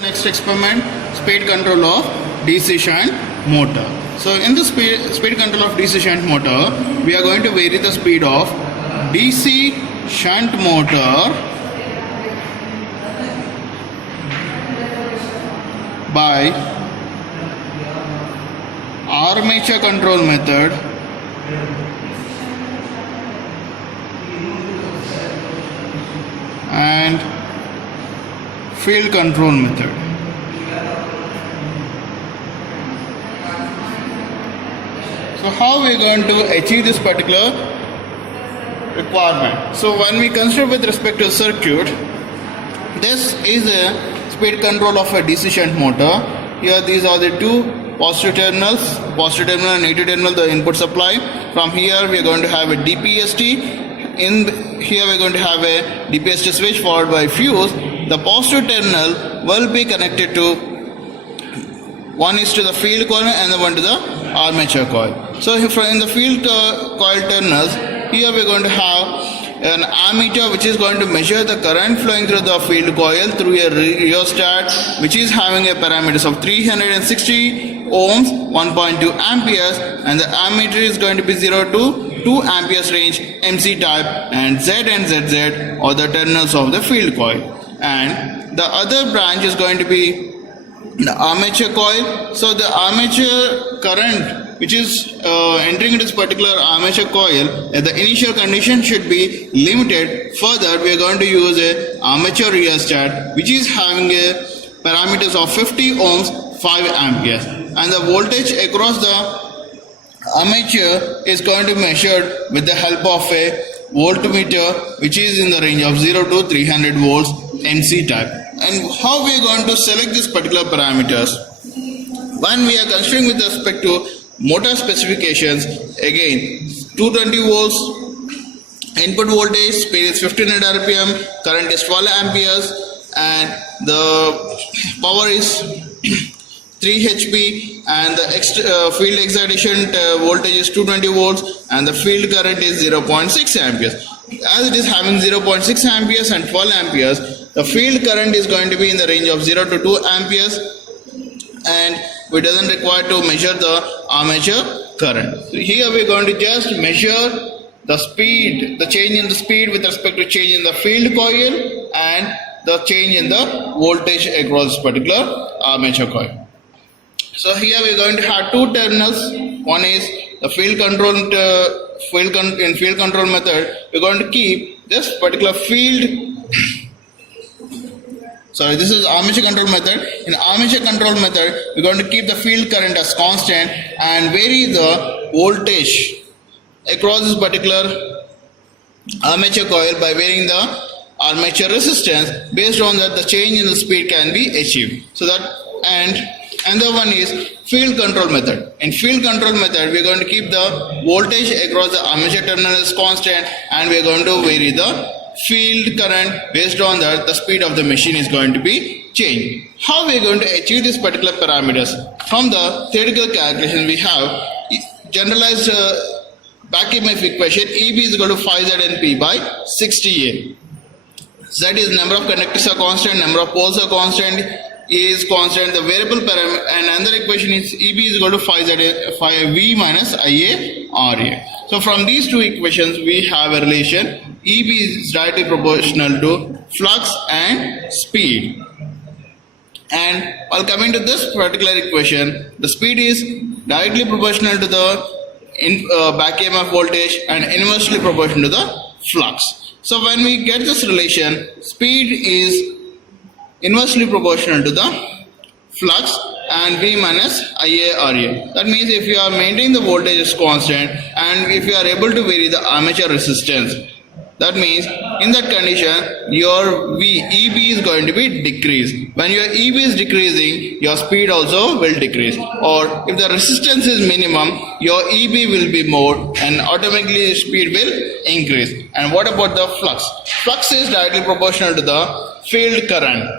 Next experiment, speed control of DC shunt motor. So in the speed control of DC shunt motor, we are going to vary the speed of DC shunt motor by armature control method and field control method. So how we are going to achieve this particular requirement? So when we consider with respect to circuit, this is a speed control of a DC shunt motor. Here these are the two positive terminal and negative terminal, the input supply. From here we are going to have a DPST. In here we are going to have a DPST switch followed by fuse. The positive terminal will be connected to, one is to the field coil and the one to the armature coil. So in the field coil terminals, here we are going to have an ammeter which is going to measure the current flowing through the field coil through a rheostat which is having a parameters of 360 ohms, 1.2 amperes, and the ammeter is going to be 0 to 2 amperes range, MC type, and Z and ZZ are the terminals of the field coil. And the other branch is going to be the armature coil. So the armature current which is entering into this particular armature coil, the initial condition should be limited. Further, we are going to use a armature rheostat which is having a parameters of 50 ohms, 5 amperes, and the voltage across the armature is going to be measured with the help of a voltmeter which is in the range of 0 to 300 volts, MC type. And how we are going to select these particular parameters? When we are considering with respect to motor specifications, again 220 volts input voltage, speed is 1500 rpm, current is 12 amperes, and the power is 3 HP, and the field excitation voltage is 220 volts, and the field current is 0.6 amperes. As it is having 0.6 amperes and 12 amperes, the field current is going to be in the range of 0 to 2 amperes, and we doesn't require to measure the armature current. So here we are going to just measure the speed, the change in the speed with respect to change in the field coil and the change in the voltage across this particular armature coil. So here we are going to have two terminals. One is the field control. In field control method, we are going to keep this particular field. Sorry, this is armature control method. In armature control method, we are going to keep the field current as constant and vary the voltage across this particular armature coil by varying the armature resistance. Based on that, the change in the speed can be achieved. So that, and another one is field control method. In field control method, we are going to keep the voltage across the armature terminal as constant, and we are going to vary the field current. Based on that, the speed of the machine is going to be changed. How we are going to achieve these particular parameters? From the theoretical calculation, we have generalized back EMF equation. EB is equal to 5ZNP by 60A. Z is number of conductors are constant, number of poles are constant, A is constant, the variable parameter, and another equation is EB is equal to 5V minus IA RA. So from these two equations we have a relation. EB is directly proportional to flux and speed. And while coming to this particular equation, the speed is directly proportional to the back EMF voltage and inversely proportional to the flux. So when we get this relation, speed is inversely proportional to the flux and V minus IA RA. That means if you are maintaining the voltage is constant and if you are able to vary the armature resistance, that means in that condition your EB is going to be decreased. When your EB is decreasing, your speed also will decrease. Or if the resistance is minimum, your EB will be more and automatically speed will increase. And what about the flux? Flux is directly proportional to the field current.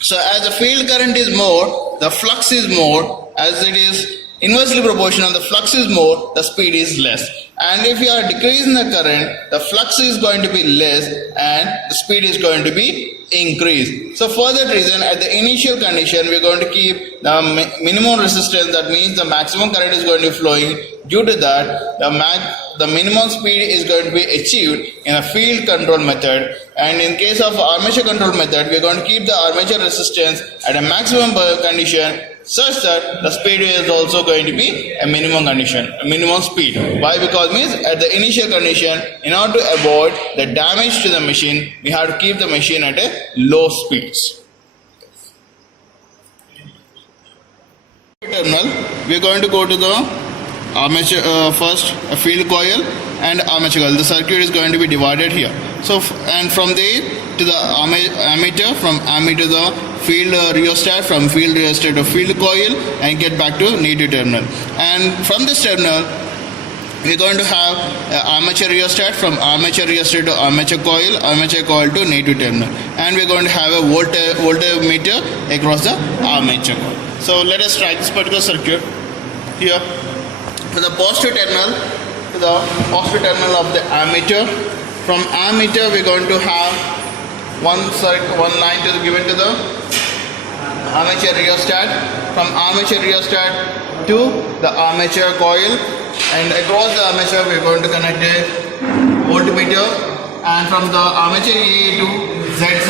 So as the field current is more, the flux is more. As it is inversely proportional, the flux is more, the speed is less. And if you are decreasing the current, the flux is going to be less and the speed is going to be increase. So for that reason, at the initial condition, we are going to keep the minimum resistance. That means the maximum current is going to be flowing. Due to that, the minimum speed is going to be achieved in a field control method. And in case of armature control method, we are going to keep the armature resistance at a maximum condition, such that the speed is also going to be a minimum condition, a minimum speed. Why? Because means at the initial condition, in order to avoid the damage to the machine, we have to keep the machine at a low speeds. Terminal, we are going to go to the armature first, a field coil and armature coil. The circuit is going to be divided here. So and from there to the ammeter, from ammeter to the field rheostat, from field rheostat to field coil, and get back to negative terminal. And from this terminal, we're going to have armature rheostat, from armature rheostat to armature coil to negative terminal, and we're going to have a voltmeter across the armature coil. So let us try this particular circuit here. To the positive terminal, of the ammeter. From ammeter, we're going to have one line to given to the armature rheostat. From armature rheostat to the armature coil, and across the armature, we're going to connect a voltmeter, and from the armature AA to ZZ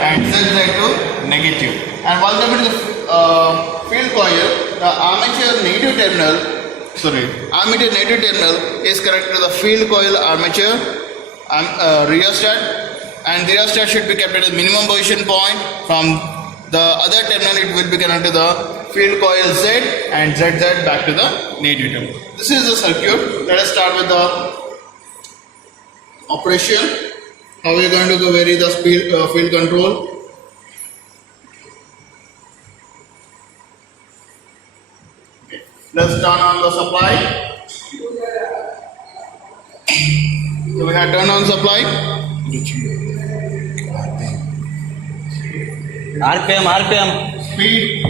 and ZZ to negative. And while coming to the field coil, the armature negative terminal is connected to the field coil armature rheostat, and the rheostat should be kept at the minimum position point. From the other terminal, it will be connected to the field coil Z and ZZ back to the negative terminal. This is the circuit. Let us start with the operation. How we are going to vary the speed field control. Let's turn on the supply. So we have turned on supply. RPM. Speed.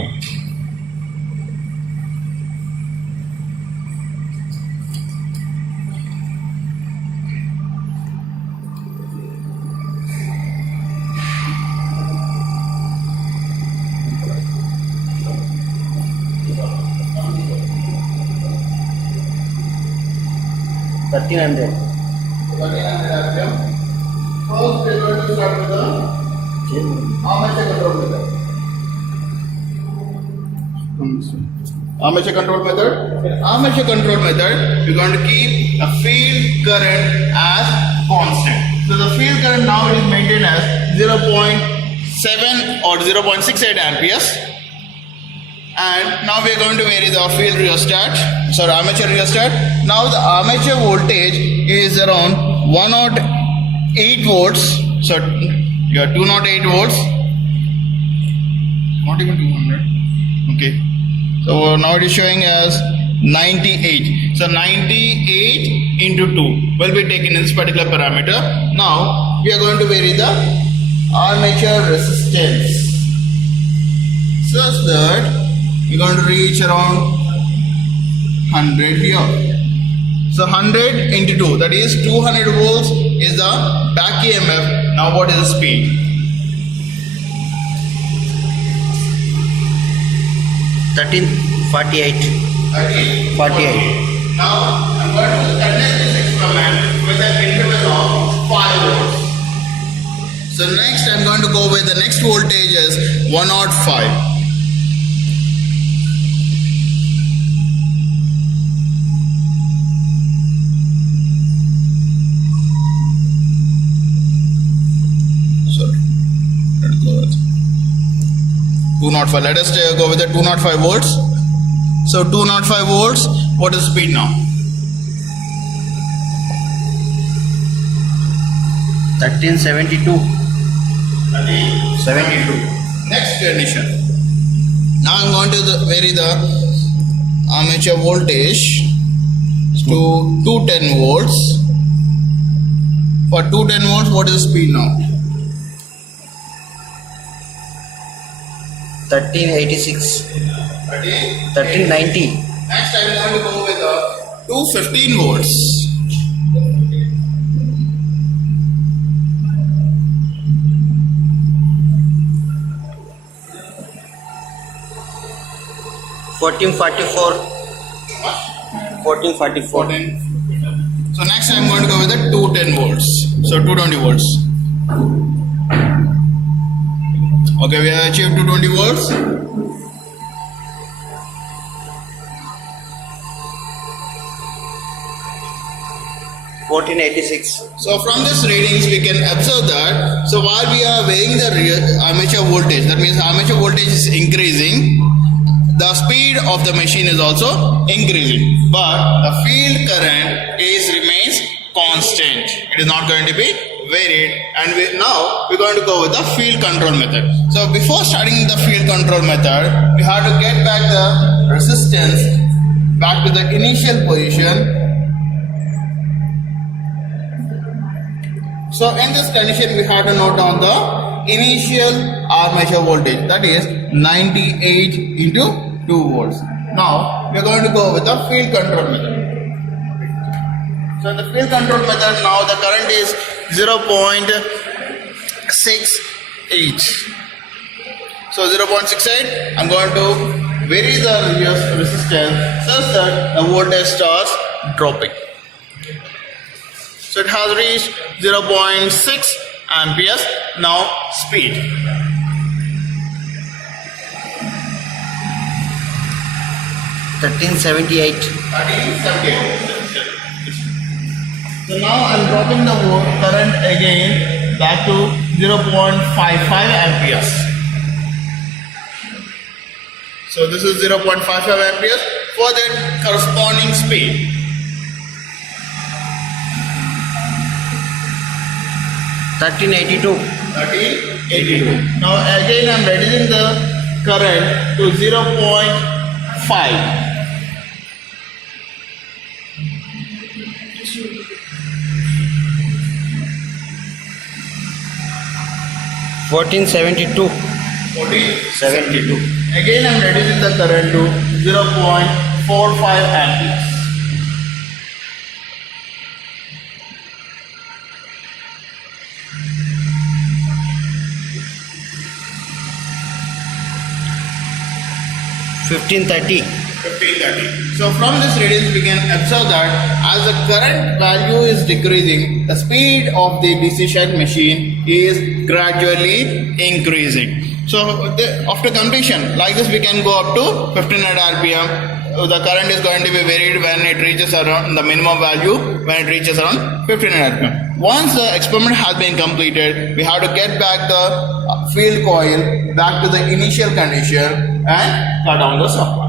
$1,300. 1300 RPM. First, we are going to start with the armature control method. Armature control method. In armature control method, we are going to keep the field current as constant. So the field current now it is maintained as 0.7 or 0.68 amperes. And now we are going to vary the field rheostat, armature rheostat. Now the armature voltage is around 108 volts. So you have 208 volts, not even 200. Okay. So now it is showing as 98. So 98 into 2 will be taken in this particular parameter. Now we are going to vary the armature resistance such that we are going to reach around 100 here. So 100 into 2, that is 200 volts is the back EMF. Now what is the speed? 1348. 48. Now I'm going to connect this experiment with an interval of 5 volts. So next I'm going to go with the next voltage is 105. Sorry, let it go with 205. Let us go with the 205 volts. So 205 volts, what is the speed now? 1372. 72. Next condition. Now I'm going to vary the armature voltage to 210 volts. For 210 volts, what is the speed now? 1386. 1390. Next I'm going to go with 215 volts. 1444. 1444. 14. So next I'm going to go with the 210 volts. So 220 volts. Okay, we have achieved 220 volts. 1486. So from these readings we can observe that, so while we are weighing the armature voltage, that means armature voltage is increasing, the speed of the machine is also increasing, but the field current remains constant. It is not going to be varied, and now we're going to go with the field control method. So before starting the field control method, we have to get back the resistance back to the initial position. So in this condition we have to note down the initial armature voltage, that is 98 into 2 volts. Now we are going to go with the field control method. So in the field control method, now the current is 0.68. So 0.68, I'm going to vary the resistance such that the voltage starts dropping. So it has reached 0.6 amperes. Now speed. $13.78. 1378. So now I'm dropping the current again back to 0.55 amperes. So this is 0.55 amperes for that corresponding speed. 1382. 1382. Now again I'm reducing the current to 0.5. $14.72. 1472. Again I'm reducing the current to 0.45 amperes. $15.30. 1530. So from this readings we can observe that as the current value is decreasing, the speed of the DC shunt machine is gradually increasing. So after completion, like this we can go up to 1500 RPM. The current is going to be varied when it reaches around the minimum value, when it reaches around 1500 RPM. Once the experiment has been completed, we have to get back the field coil back to the initial condition and cut down the supply.